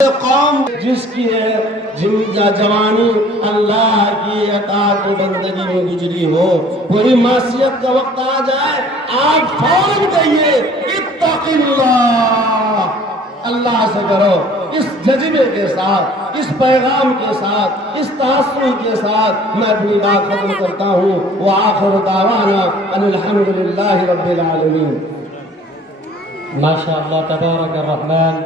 قوم جس کی جوانی اللہ کی اطاعت و بندگی میں گزری ہو، کوئی معصیت کا وقت آ جائے، آپ فوراً کہیے اتق اللہ، اللہ سے ڈرو۔ اس جذبے کے ساتھ، اس پیغام کے ساتھ، اس تاثر کے ساتھ میں اپنی بات ختم کرتا ہوں۔ وآخر دعوانا ان الحمد للہ رب العالمین۔ ماشاءاللہ تبارک الرحمن۔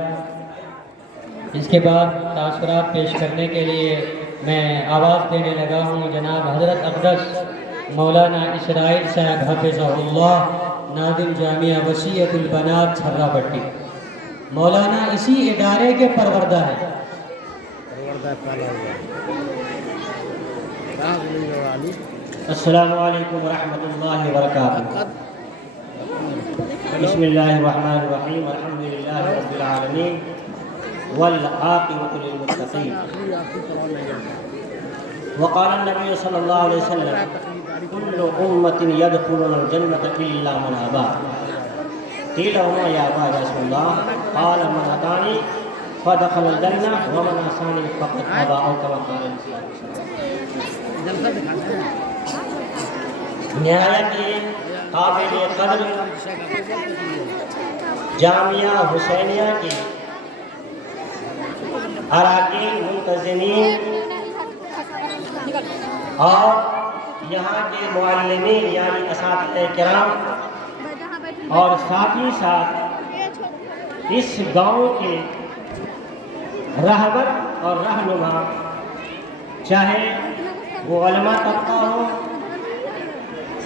اس کے بعد تاثرات پیش کرنے کے لیے میں آواز دینے لگا ہوں جناب حضرت اقدس مولانا اسرائیل صاحب حفظہ اللہ، ناظم جامعہ وسیعۃ البنات چھرا پٹی۔ مولانا اسی ادارے کے پروردہ ہیں۔ السلام علیکم ورحمۃ اللہ وبرکاتہ۔ بسم اللہ الرحمن الرحیم، الحمدللہ رب العالمین والعاقبۃ للمتقین۔ وقال النبی صلی اللہ علیہ وسلم کل امۃ یدخلون الجنۃ الا من ابى، قیل وما یا ابا رسول اللہ؟ قال من اطاعنی فدخل الجنہ ومن عصانی فقد ابى، او کما قال نہایت قابل قدر جامعہ حسینیہ کی اراکین، منتظمین اور یہاں کے معلمین یعنی اساتذہ کرام، اور ساتھ ہی ساتھ اس گاؤں کے رہبر اور رہنما، چاہے وہ علماء طبقہ ہو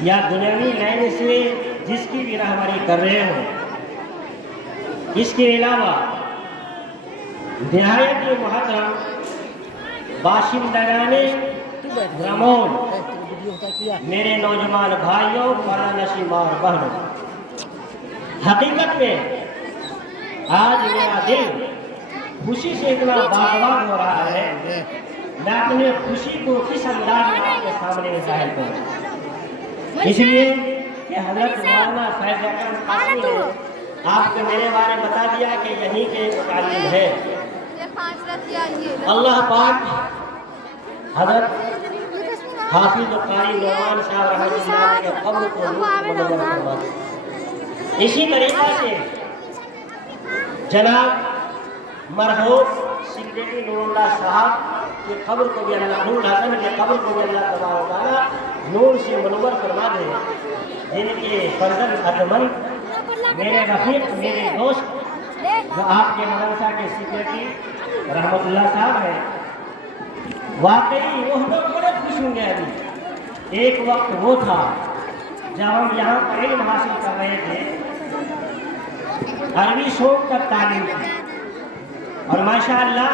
یا دنیاوی لائن سے جس کی بھی رہبری کر رہے ہوں۔ اس کے علاوہ نہایت محترم باشندگان رمون، میرے نوجوان بھائیوں، فرانشی اور بہنوں، حقیقت میں آج میرا دل خوشی سے اتنا باغبان ہو رہا ہے، میں اپنی خوشی کو کس انداز میں آپ کے سامنے ظاہر کروں۔ اس لیے کہ حضرت مولانا فیض اکرم قاسمی نے آپ کو میرے بارے بتا دیا کہ یہیں کے متعلم ہے۔ اللہ پاک حضرت حافظ قاری نعمان صاحب رحمۃ اللہ علیہ کے قبر کو منور فرما دے۔ اسی طریقے سے جناب مرحوم سکریٹری نور اللہ صاحب کی قبر کو بھی اللہ، نور حسن کی قبر کو بھی اللہ تبارک و تعالیٰ نور سے منور فرما دے، جن کے فرزند ارجمند میرے رفیق، میرے دوست، جو آپ کے مدرسہ کے سکریٹری رحمت اللہ صاحب ہیں، واقعی وہ لوگ بڑے خوش ہوں گے۔ ابھی ایک وقت وہ تھا جب ہم یہاں پر علم حاصل کر رہے تھے، عربی شوق تک تعلیم تھی، اور ماشاءاللہ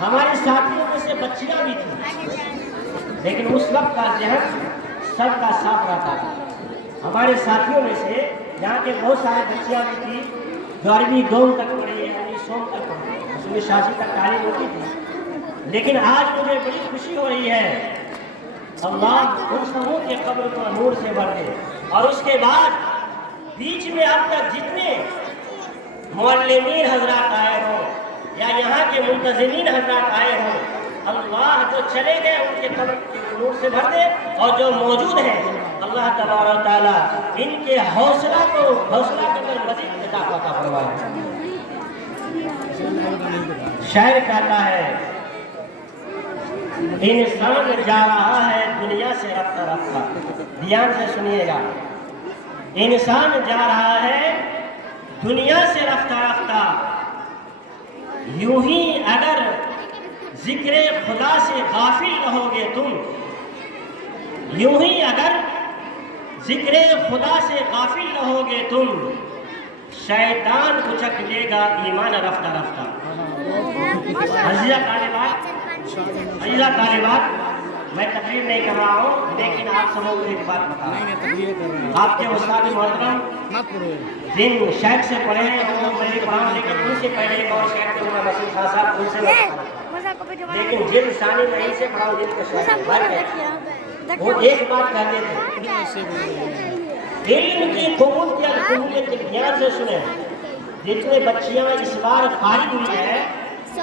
ہمارے ساتھیوں میں سے بچیاں بھی تھیں، لیکن اس وقت کا ذہن سب کا صاف رہتا تھا۔ ہمارے ساتھیوں میں سے یہاں کے بہت سارے بچیاں بھی تھیں جو عربی دوم تک پڑھی ہے، عربی سوم تک پڑھی ہے، اس میں شاشی تک تعلیم ہوتی تھی۔ لیکن آج مجھے بڑی خوشی ہو رہی ہے، اللہ ان سبوں کے قبر کو نور سے بھر دے، اور اس کے بعد بیچ میں اب تک جتنے معلمین حضرات آئے ہوں یا یہاں کے منتظمین حضرات آئے ہوں، اللہ جو چلے گئے ان کے قبر کو نور سے بھر دے، اور جو موجود ہیں اللہ تبارک و تعالیٰ ان کے حوصلہ کو مزید اضافہ عطا فرمائے۔ شاعر کہتا ہے انسان جا رہا ہے دنیا سے رفتہ رفتہ، دھیان سے سنیے گا، انسان جا رہا ہے دنیا سے رفتہ رفتہ، یوں ہی اگر ذکر خدا سے غافل رہو گے تم، یوں ہی اگر ذکر خدا سے غافل رہو گے تم، شیطان اچک لے گا ایمان رفتہ رفتہ۔ عزیزہ طالبات، میں تقریر نہیں کر رہا ہوں، لیکن آپ سبوں کو ایک بات بتا رہا ہوں۔ آپ کے استاد محترم جن شیخ سے پڑھے ہیں وہ میرے پڑھا، لیکن ان سے پہلے ایک اور شیخ تھے مولانا مسعود خان صاحب، ان سے میں لیکن جن ثانی میں ان سے پڑھا ہوں، جن کے شیخ وہ ایک بات کہتے تھے، علم کی قبولیت کی دھیان سے سنیں، جتنے بچیاں اس بار فارغ ہوئی ہیں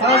5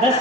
10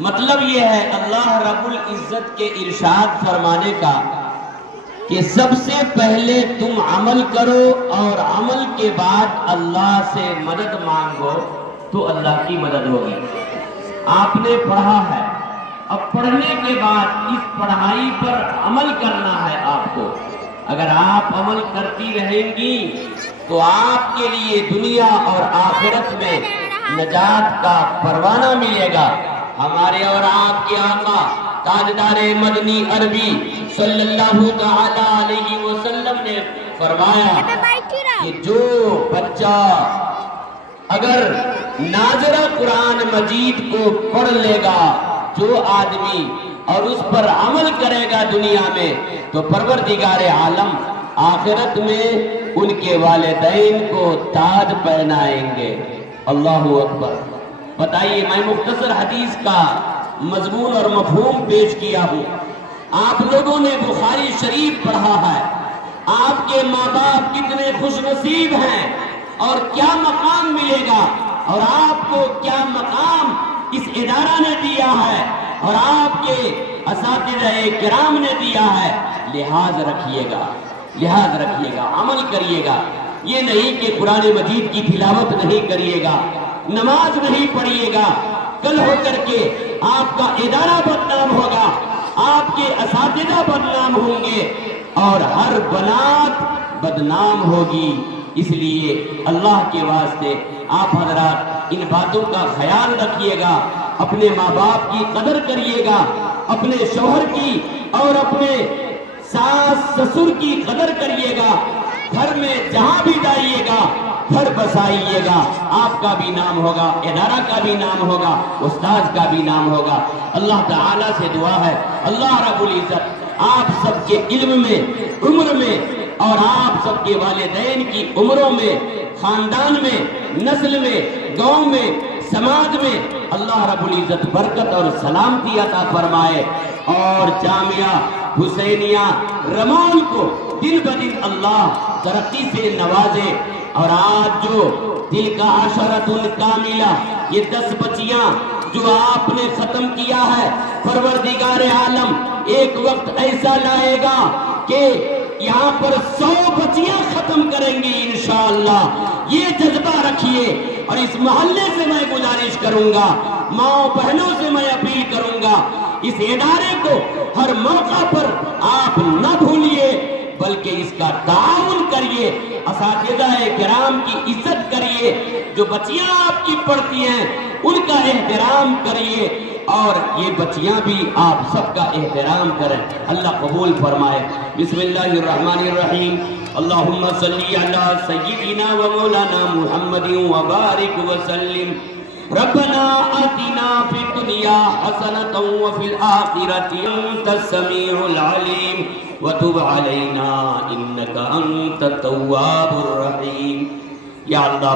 مطلب یہ ہے اللہ رب العزت کے ارشاد فرمانے کا کہ سب سے پہلے تم عمل کرو اور عمل کے بعد اللہ سے مدد مانگو تو اللہ کی مدد ہوگی۔ آپ نے پڑھا ہے، اب پڑھنے کے بعد اس پڑھائی پر عمل کرنا ہے آپ کو۔ اگر آپ عمل کرتی رہیں گی تو آپ کے لیے دنیا اور آخرت میں نجات کا پروانہ ملے گا۔ ہمارے اور آپ کے آقا تاجدار مدنی عربی صلی اللہ تعالی علیہ وسلم نے فرمایا کہ جو بچہ اگر ناظرہ قرآن مجید کو پڑھ لے گا، جو آدمی اور اس پر عمل کرے گا دنیا میں، تو پروردگار عالم آخرت میں ان کے والدین کو تاج پہنائیں گے۔ اللہ اکبر۔ بتائیے، میں مختصر حدیث کا مضمون اور مفہوم پیش کیا ہوں۔ آپ لوگوں نے بخاری شریف پڑھا ہے، آپ کے ماں باپ کتنے خوش نصیب ہیں اور کیا مقام ملے گا، اور آپ کو کیا مقام اس ادارہ نے دیا ہے اور آپ کے اساتذہ کرام نے دیا ہے۔ لحاظ رکھیے گا، لحاظ رکھیے گا، عمل کریے گا۔ یہ نہیں کہ قرآن مجید کی تلاوت نہیں کریے گا، نماز نہیں پڑھیے گا، کل ہو کر کے آپ کا ادارہ بدنام ہوگا، آپ کے اساتذہ بدنام ہوں گے اور ہر بنات بدنام ہوگی۔ اس لیے اللہ کے واسطے آپ حضرات ان باتوں کا خیال رکھیے گا، اپنے ماں باپ کی قدر کریے گا، اپنے شوہر کی اور اپنے ساس سسر کی قدر کریے گا۔ گھر میں جہاں بھی جائیے گا گھر بسائیے گا، آپ کا بھی نام ہوگا، ادارہ کا بھی نام ہوگا، استاذ کا بھی نام ہوگا۔ اللہ تعالیٰ سے دعا ہے اللہ رب العزت آپ سب کے علم میں، عمر میں اور آپ سب کے والدین کی عمروں میں، خاندان میں، نسل میں، گاؤں میں، سماج میں اللہ رب العزت برکت اور سلامتی عطا فرمائے، اور جامعہ حسینیہ رمان کو دن بدن اللہ ترقی سے نوازے۔ اور آج جو دل کا عشرۃ کاملہ، یہ 10 بچیاں جو آپ نے ختم کیا ہے، پروردگار عالم ایک وقت ایسا لائے گا کہ یہاں پر 100 بچیاں ختم کریں گی انشاءاللہ۔ یہ جذبہ رکھیے، اور اس محلے سے میں گزارش کروں گا، ماں بہنوں سے میں اپیل کروں گا، اس ادارے کو ہر موقع پر آپ نہ بھولیے بلکہ اس کا تعاون کریے، اساتذہ کرام کی عزت کریے، جو بچیاں آپ کی پڑھتی ہیں ان کا احترام کریے، اور یہ بچیاں بھی آپ سب کا احترام کریں۔ اللہ قبول فرمائے۔ بسم اللہ الرحمن الرحیم۔ اللہم صلی علی سیدنا و مولانا محمد وبارک وسلم۔ ربنا آتنا فی الدنیا حسنۃ وفی الآخرۃ انت السمیع العلیم وتب علینا انک انت التواب الرحیم۔ یا اللہ